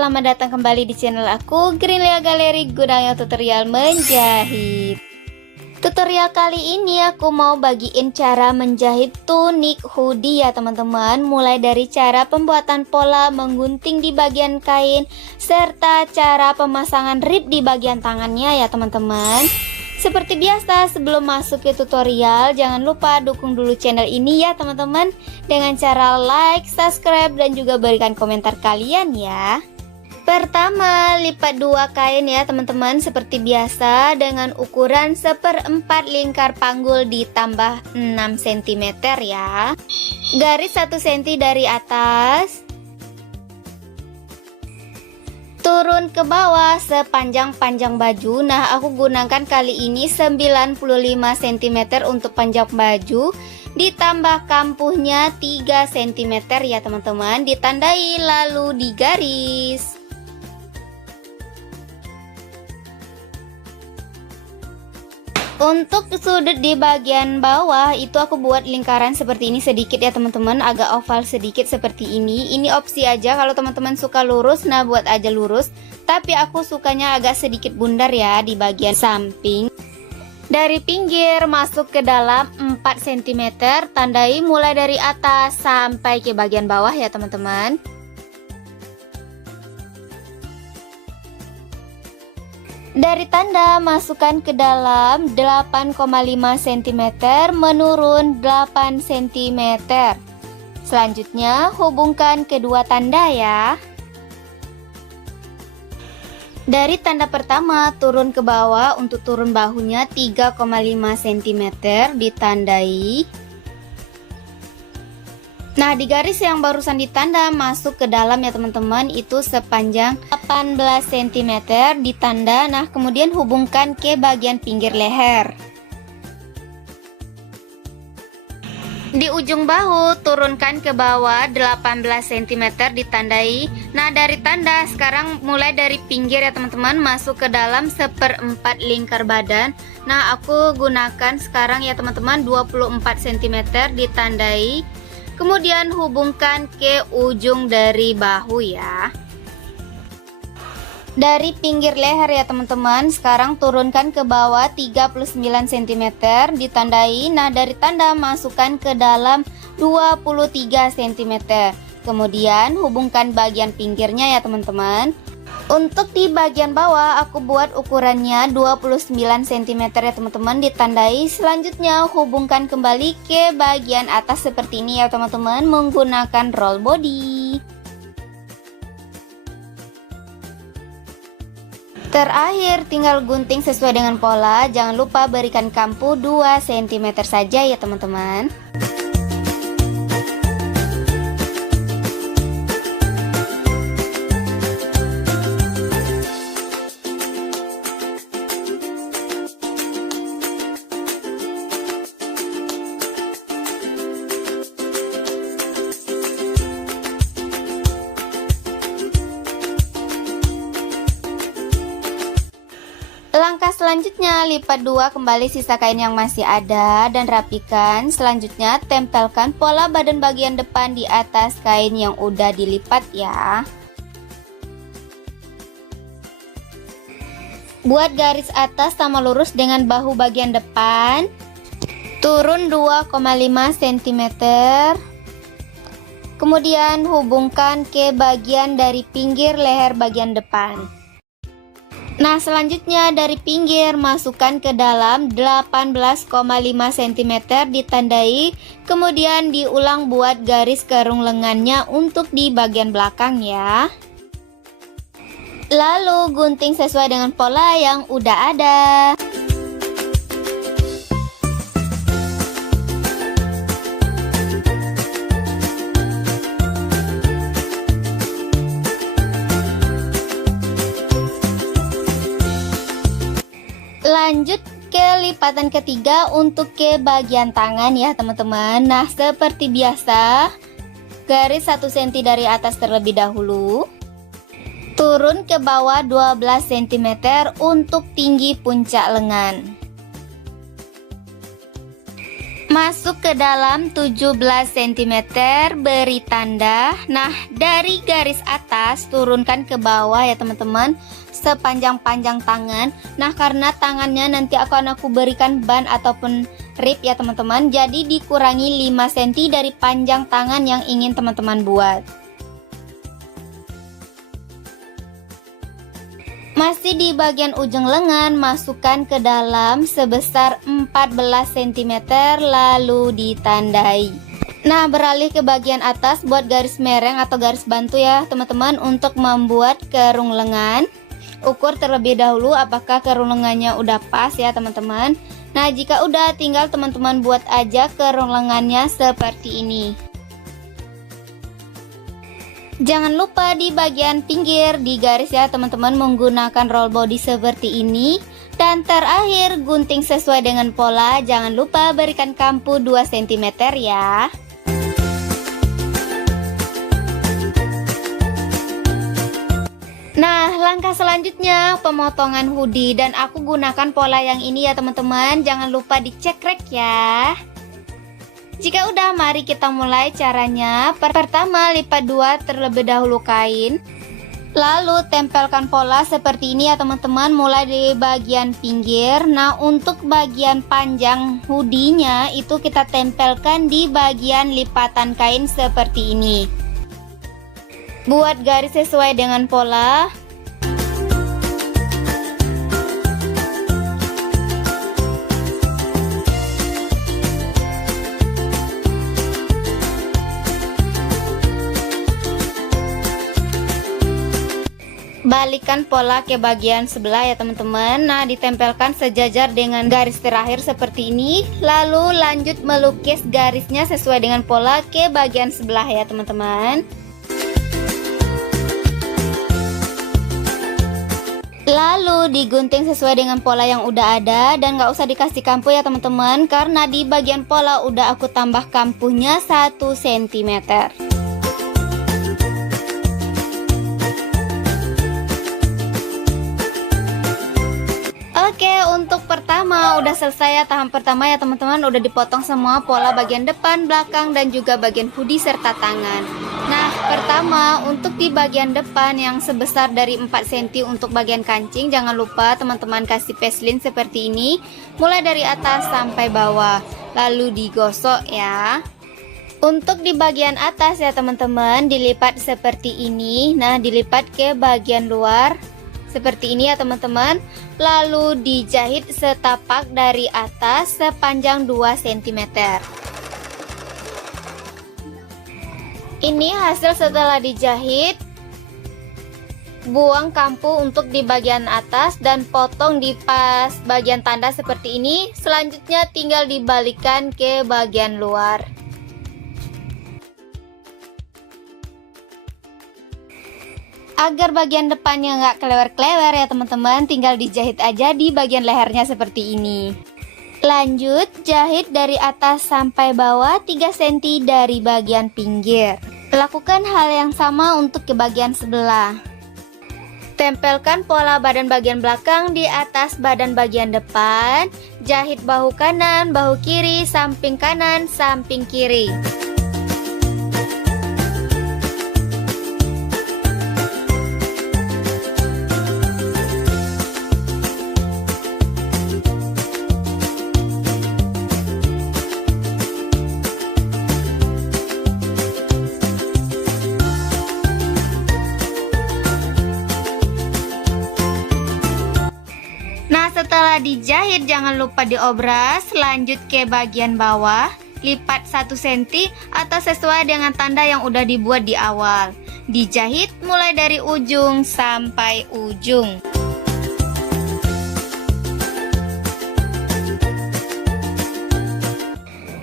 selamat datang kembali di channel aku, Greenlia Galeri, gunanya tutorial menjahit. Tutorial kali ini aku mau bagiin cara menjahit tunik hoodie ya teman-teman. Mulai dari cara pembuatan pola menggunting di bagian kain, serta cara pemasangan rib di bagian tangannya ya teman-teman. Seperti biasa, sebelum masuk ke tutorial, jangan lupa dukung dulu channel ini ya teman-teman, dengan cara like, subscribe, dan juga berikan komentar kalian ya. Pertama, lipat dua kain ya teman-teman, seperti biasa dengan ukuran 1/4 lingkar panggul ditambah 6 cm ya. Garis 1 cm dari atas, turun ke bawah sepanjang-panjang baju. Nah, aku gunakan kali ini 95 cm untuk panjang baju, ditambah kampuhnya 3 cm ya teman-teman, ditandai lalu digaris. Untuk sudut di bagian bawah itu aku buat lingkaran seperti ini sedikit ya teman-teman, agak oval sedikit seperti ini. Ini opsi aja, kalau teman-teman suka lurus, nah buat aja lurus. Tapi aku sukanya agak sedikit bundar ya di bagian samping. Dari pinggir masuk ke dalam 4 cm, tandai mulai dari atas sampai ke bagian bawah ya teman-teman. Dari tanda masukkan ke dalam 8,5 cm, menurun 8 cm. Selanjutnya hubungkan kedua tanda ya. Dari tanda pertama turun ke bawah, untuk turun bahunya 3,5 cm ditandai. Nah, di garis yang barusan ditanda masuk ke dalam ya teman-teman, itu sepanjang 18 cm ditanda. Nah, kemudian hubungkan ke bagian pinggir leher. Di ujung bahu turunkan ke bawah 18 cm ditandai. Nah, dari tanda sekarang mulai dari pinggir ya teman-teman, masuk ke dalam 1/4 lingkar badan. Nah, aku gunakan sekarang ya teman-teman 24 cm ditandai. Kemudian hubungkan ke ujung dari bahu ya. Dari pinggir leher ya teman-teman, sekarang turunkan ke bawah 39 cm ditandai. Nah, dari tanda masukkan ke dalam 23 cm. Kemudian hubungkan bagian pinggirnya ya teman-teman. Untuk di bagian bawah aku buat ukurannya 29 cm ya teman-teman, ditandai. Selanjutnya hubungkan kembali ke bagian atas seperti ini ya teman-teman, menggunakan roll body. Terakhir tinggal gunting sesuai dengan pola. Jangan lupa berikan kampu 2 cm saja ya teman-teman. Langkah selanjutnya, lipat dua kembali sisa kain yang masih ada dan rapikan. Selanjutnya tempelkan pola badan bagian depan di atas kain yang udah dilipat ya. Buat garis atas sama lurus dengan bahu bagian depan. Turun 2,5 cm. Kemudian hubungkan ke bagian dari pinggir leher bagian depan. Nah, selanjutnya dari pinggir masukkan ke dalam 18,5 cm ditandai. Kemudian diulang buat garis kerung lengannya untuk di bagian belakang ya. Lalu gunting sesuai dengan pola yang udah ada. Lanjut ke lipatan ketiga untuk ke bagian tangan ya teman-teman. Nah, seperti biasa, garis 1 cm dari atas terlebih dahulu. Turun ke bawah 12 cm untuk tinggi puncak lengan. Masuk ke dalam 17 cm, beri tanda. Nah, dari garis atas turunkan ke bawah ya teman-teman, sepanjang-panjang tangan. Nah, karena tangannya nanti akan aku berikan ban ataupun rib ya teman-teman, jadi dikurangi 5 cm dari panjang tangan yang ingin teman-teman buat. Masih di bagian ujung lengan, masukkan ke dalam sebesar 14 cm, lalu ditandai. Nah, beralih ke bagian atas, buat garis mereng atau garis bantu ya teman-teman untuk membuat kerung lengan. Ukur terlebih dahulu apakah kerung lengannya udah pas ya teman-teman. Nah, jika udah, tinggal teman-teman buat aja kerung lengannya seperti ini. Jangan lupa di bagian pinggir di garis ya teman-teman menggunakan roll body seperti ini. Dan terakhir, gunting sesuai dengan pola. Jangan lupa berikan kampu 2 cm ya. Nah, langkah selanjutnya pemotongan hoodie, dan aku gunakan pola yang ini ya teman-teman. Jangan lupa dicekrek ya. Jika udah, mari kita mulai caranya. Pertama, lipat 2 terlebih dahulu kain. Lalu tempelkan pola seperti ini ya teman-teman, mulai dari bagian pinggir. Nah, untuk bagian panjang hoodie-nya itu kita tempelkan di bagian lipatan kain seperti ini. Buat garis sesuai dengan pola. Balikkan pola ke bagian sebelah ya teman-teman. Nah, ditempelkan sejajar dengan garis terakhir seperti ini. Lalu lanjut melukis garisnya sesuai dengan pola ke bagian sebelah ya teman-teman. Lalu digunting sesuai dengan pola yang udah ada, dan gak usah dikasih kampu ya teman-teman, karena di bagian pola udah aku tambah kampuhnya 1 cm. Oke, untuk pertama udah selesai ya, tahap pertama ya teman-teman, udah dipotong semua pola bagian depan, belakang, dan juga bagian hoodie serta tangan. Nah, pertama untuk di bagian depan yang sebesar dari 4 cm untuk bagian kancing, jangan lupa teman-teman kasih peslin seperti ini, mulai dari atas sampai bawah, lalu digosok ya. Untuk di bagian atas ya teman-teman, dilipat seperti ini. Nah, dilipat ke bagian luar seperti ini ya teman-teman, lalu dijahit setapak dari atas sepanjang 2 cm. Ini hasil setelah dijahit. Buang kampu untuk di bagian atas dan potong di pas bagian tanda seperti ini. Selanjutnya tinggal dibalikkan ke bagian luar. Agar bagian depannya nggak kelewer-kelewer ya teman-teman, tinggal dijahit aja di bagian lehernya seperti ini. Lanjut jahit dari atas sampai bawah 3 cm dari bagian pinggir. Lakukan hal yang sama untuk ke bagian sebelah. Tempelkan pola badan bagian belakang di atas badan bagian depan. Jahit bahu kanan, bahu kiri, samping kanan, samping kiri. Setelah dijahit, jangan lupa diobras. Lanjut ke bagian bawah, lipat 1 cm atau sesuai dengan tanda yang udah dibuat di awal. Dijahit mulai dari ujung sampai ujung.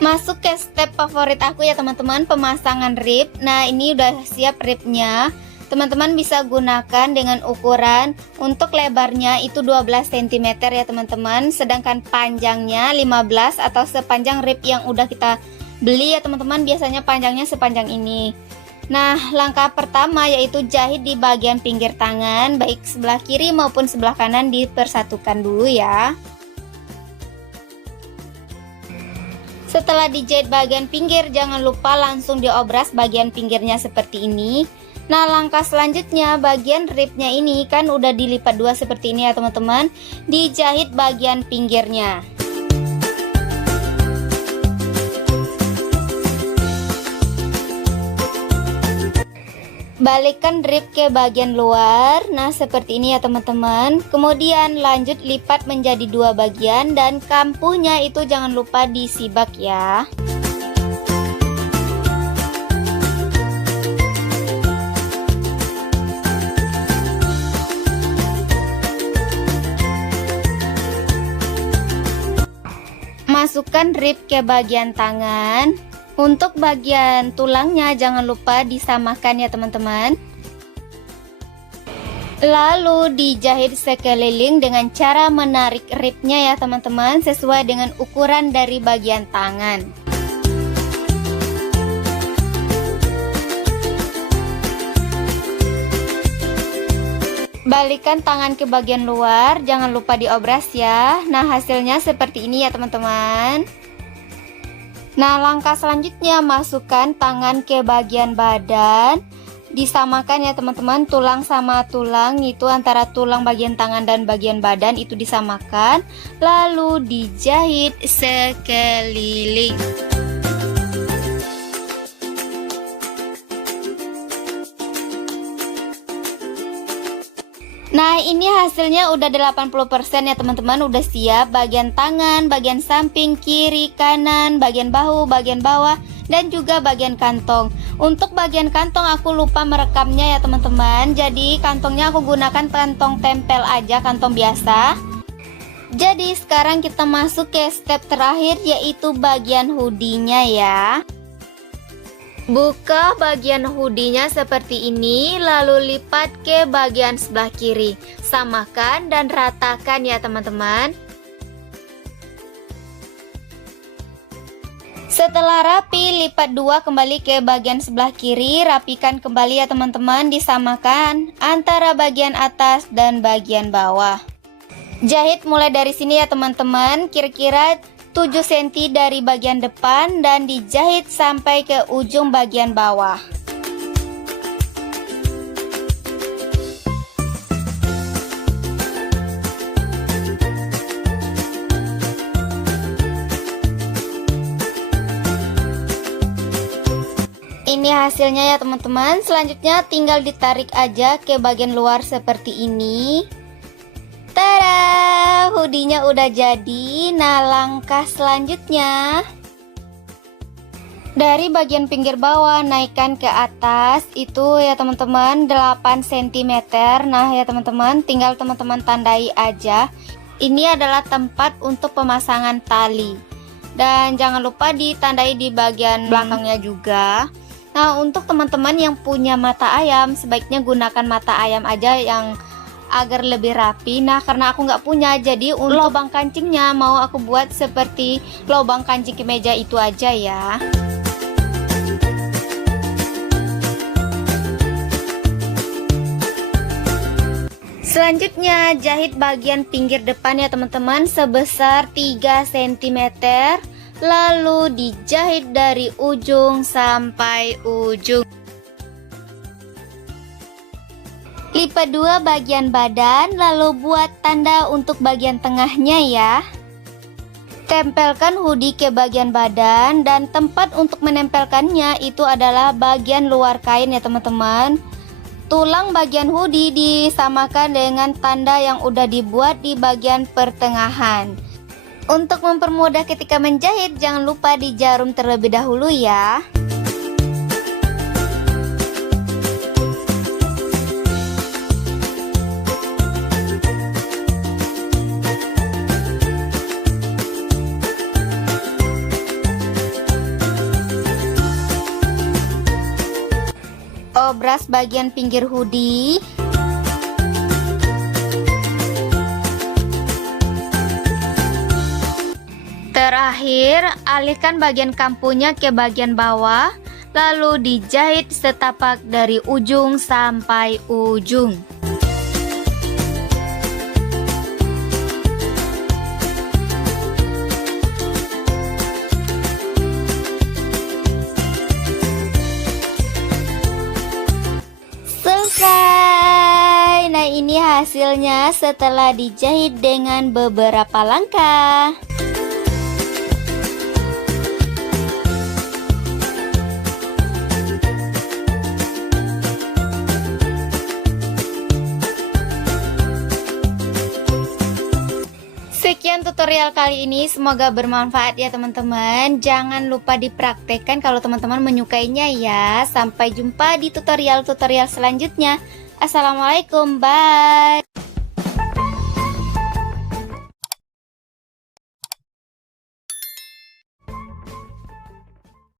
Masuk ke step favorit aku ya teman-teman, pemasangan rib. Nah, ini udah siap ribnya. Teman-teman bisa gunakan dengan ukuran untuk lebarnya itu 12 cm ya teman-teman, sedangkan panjangnya 15 atau sepanjang rib yang udah kita beli ya teman-teman, biasanya panjangnya sepanjang ini. Nah, langkah pertama yaitu jahit di bagian pinggir tangan, baik sebelah kiri maupun sebelah kanan dipersatukan dulu ya. Setelah Setelah dijahit bagian pinggir, jangan lupa langsung diobras bagian pinggirnya seperti ini. Nah, langkah selanjutnya bagian ribnya ini kan udah dilipat dua seperti ini ya teman-teman. Dijahit bagian pinggirnya. Balikkan rib ke bagian luar. Nah, seperti ini ya teman-teman. Kemudian lanjut lipat menjadi dua bagian dan kampuhnya itu jangan lupa disibak ya. Masukkan rib ke bagian tangan. Untuk bagian tulangnya jangan lupa disamakan ya teman-teman. Lalu dijahit sekeliling dengan cara menarik ribnya ya teman-teman, sesuai dengan ukuran dari bagian tangan. Balikkan tangan ke bagian luar, jangan lupa diobras ya. Nah, hasilnya seperti ini ya teman-teman. Nah, langkah selanjutnya masukkan tangan ke bagian badan. Disamakan ya teman-teman, tulang sama tulang itu antara tulang bagian tangan dan bagian badan itu disamakan. Lalu dijahit sekeliling. Nah, ini hasilnya udah 80% ya teman-teman, udah siap. Bagian tangan, bagian samping, kiri, kanan, bagian bahu, bagian bawah, dan juga bagian kantong. Untuk bagian kantong aku lupa merekamnya ya teman-teman. Jadi kantongnya aku gunakan kantong tempel aja, kantong biasa. Jadi sekarang kita masuk ke step terakhir, yaitu bagian hoodie-nya ya. Buka bagian hoodie-nya seperti ini, lalu lipat ke bagian sebelah kiri. Samakan dan ratakan ya teman-teman. Setelah rapi, lipat dua kembali ke bagian sebelah kiri. Rapikan kembali ya teman-teman, disamakan antara bagian atas dan bagian bawah. Jahit mulai dari sini ya teman-teman, kira-kira 7 cm dari bagian depan dan dijahit sampai ke ujung bagian bawah. Ini hasilnya ya teman-teman. Selanjutnya tinggal ditarik aja ke bagian luar seperti ini. Tada, hoodie-nya udah jadi. Nah, langkah selanjutnya dari bagian pinggir bawah naikkan ke atas itu ya teman-teman 8 cm. Nah ya teman-teman, tinggal teman-teman tandai aja. Ini adalah tempat untuk pemasangan tali. Dan jangan lupa ditandai di bagian belakangnya juga. Nah, untuk teman-teman yang punya mata ayam, sebaiknya gunakan mata ayam aja yang agar lebih rapi. Nah, karena aku nggak punya, jadi untuk lubang kancingnya mau aku buat seperti lubang kancing kemeja itu aja ya. Selanjutnya jahit bagian pinggir depan ya teman-teman sebesar 3 cm. Lalu dijahit dari ujung sampai ujung. Lipat dua bagian badan, lalu buat tanda untuk bagian tengahnya ya. Tempelkan hoodie ke bagian badan dan tempat untuk menempelkannya itu adalah bagian luar kain ya teman-teman. Tulang bagian hoodie disamakan dengan tanda yang udah dibuat di bagian pertengahan. Untuk mempermudah ketika menjahit, jangan lupa dijarum terlebih dahulu ya. Obras bagian pinggir hoodie. Terakhir, alihkan bagian kampunya ke bagian bawah, lalu dijahit setapak dari ujung sampai ujung. hasilnya setelah dijahit dengan beberapa langkah. Sekian tutorial kali ini, semoga bermanfaat ya teman-teman. Jangan lupa dipraktekkan kalau teman-teman menyukainya ya. Sampai jumpa di tutorial-tutorial selanjutnya. Assalamualaikum, bye.